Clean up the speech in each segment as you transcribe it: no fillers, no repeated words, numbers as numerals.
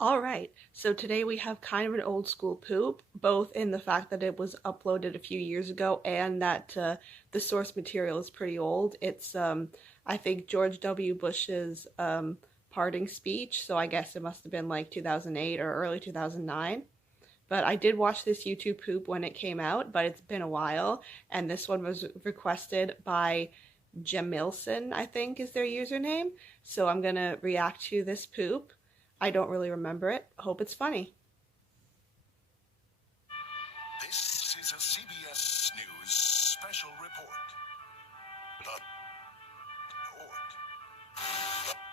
All right, so today we have kind of an old school poop, both in the fact that it was uploaded a few years ago and that the source material is pretty old. It's, I think, George W. Bush's parting speech, so I guess it must have been like 2008 or early 2009. But I did watch this YouTube poop when it came out, but it's been a while, and this one was requested by Jabilson, I think is their username. So I'm gonna react to this poop. I don't really remember it. Hope it's funny. This is a CBS News special report.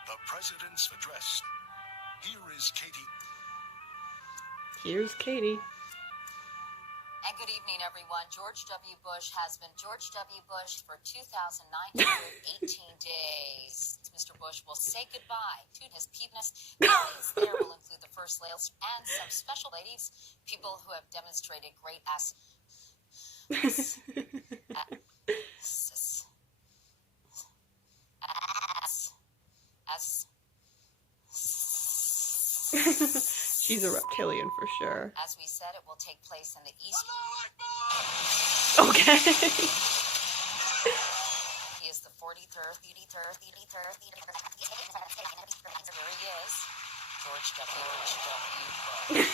The President's Address. Here is Katie. Here's Katie. And good evening, everyone. George W. Bush has been George W. Bush for 2,918 days. Mr. Bush will say goodbye to his peeps. Colleagues there will include the First Lady and some special ladies, people who have demonstrated great She's a reptilian for sure. As we said, it will take place in the East. Okay. He is the 43rd. Here he is, George W. Bush.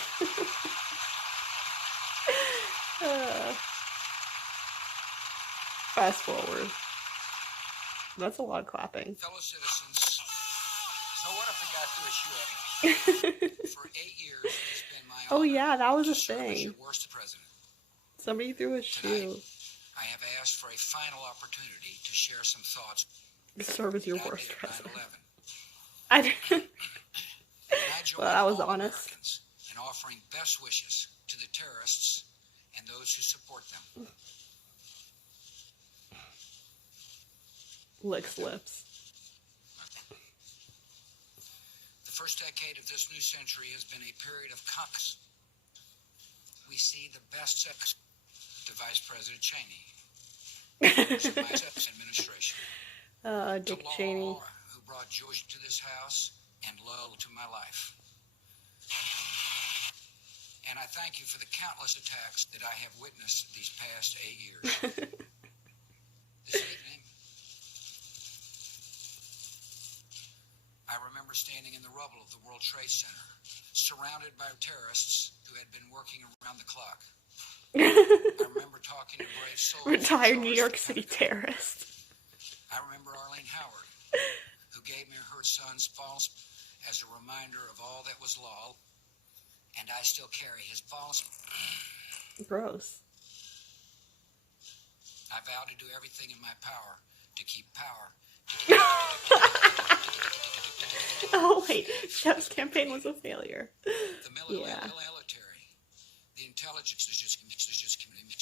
Fast forward. That's a lot of clapping. Fellow citizens, so what if the guy threw a shoe at me? For 8 years, it's been my honor. Oh yeah, that was a to serve as thing. your worst president. Somebody threw a shoe. Tonight, I have asked for a final opportunity to share some thoughts. Serve as your that I worst did at president. 9/11. I didn't. And I join Well, that was all honest. Americans in offering best wishes to the terrorists and those who support them. Licks lips. The first decade of this new century has been a period of conflicts. We see the best sex to Vice President Cheney, to my administration, Dick to Cheney. Laura, who brought joy to this house and love to my life. And I thank you for the countless attacks that I have witnessed these past 8 years. This evening, I remember standing in the rubble of the World Trade Center, surrounded by terrorists who had been working around the clock. I remember talking to brave soldiers. Retired New York City terrorist. I remember Arlene Howard, who gave me her son's false as a reminder of all that was law, and I still carry his false. Gross. I vow to do everything in my power to keep power. Oh wait, Shep's campaign was a failure. The military, Yeah. the intelligence community,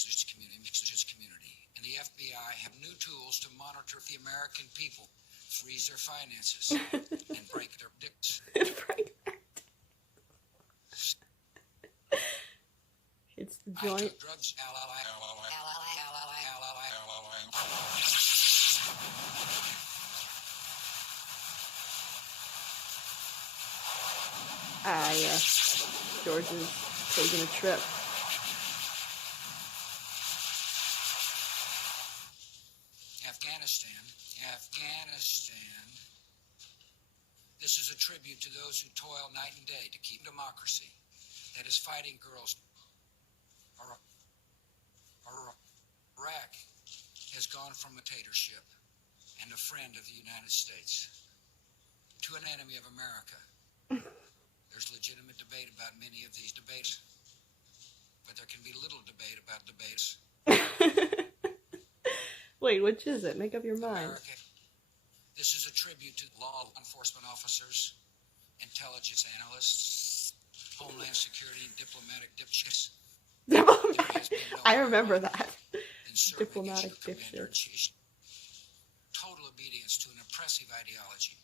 and the FBI have new tools to monitor the American people, freeze their finances, and break their dicks. It's the I joint. took drugs. Ah, yes. George is taking a trip. Afghanistan. This is a tribute to those who toil night and day to keep democracy. That is fighting girls. Iraq has gone from a dictatorship and a friend of the United States to an enemy of America. There's legitimate debate about many of these debates, but there can be little debate about debates. Wait, which is it? Make up your mind. America. This is a tribute to law enforcement officers, intelligence analysts, Homeland Security and diplomatic dipshits. I remember that. Diplomatic dipshits. Total obedience to an oppressive ideology.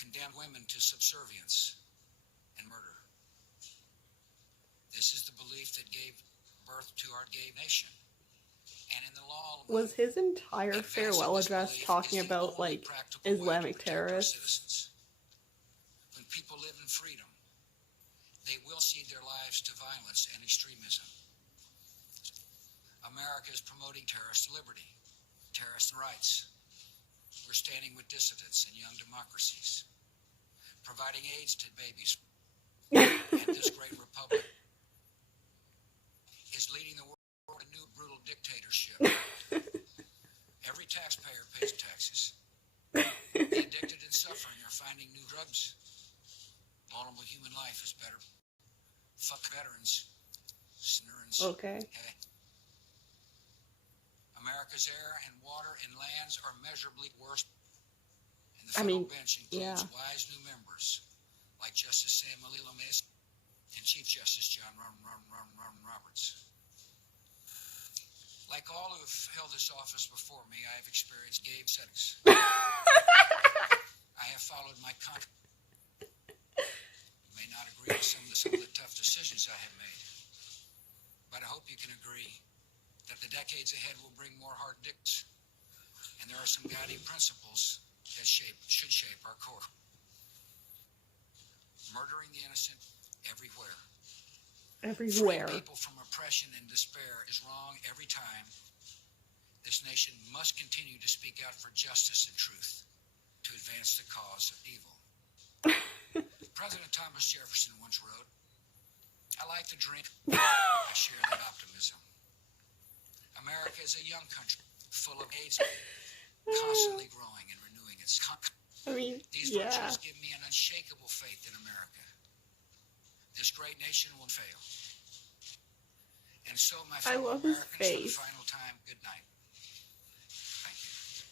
Condemn women to subservience and murder. This is the belief that gave birth to our gay nation. And in the law, Was his entire farewell address talking about, like, Islamic terrorists? When people live in freedom, they will cede their lives to violence and extremism. America is promoting terrorist liberty, terrorist rights. We're standing with dissidents and young democracies, providing aids to babies. And this great republic is leading the world in a new brutal dictatorship. Every taxpayer pays taxes. The addicted and suffering are finding new drugs. Vulnerable human life is better. Fuck veterans. Sinners. Okay. America's air and water and lands are measurably worse. And the federal bench includes wise new members like Justice Sam Alilo Mason and Chief Justice John Roberts. Like all who have held this office before me, I have experienced gay sex. I have followed my conscience. You may not agree with some of the tough decisions I have made, but I hope you can agree that the decades ahead will bring more hard dicks, and there are some guiding principles that should shape our core. Murdering the innocent everywhere. Everywhere. Freeing people from oppression and despair is wrong every time. This nation must continue to speak out for justice and truth to advance the cause of evil. President Thomas Jefferson once wrote, "I like to drink. I share that optimism." America is a young country full of AIDS, constantly growing and renewing its These virtues give me an unshakable faith in America. This great nation will fail. And so, my fellow Americans, for the final time, good night. Thank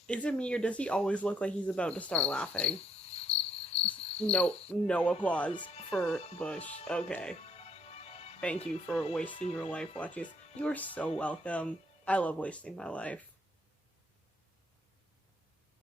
you. Is it me, or does he always look like he's about to start laughing? No applause for Bush. Okay. Thank you for wasting your life watching this. You're so welcome. I love wasting my life.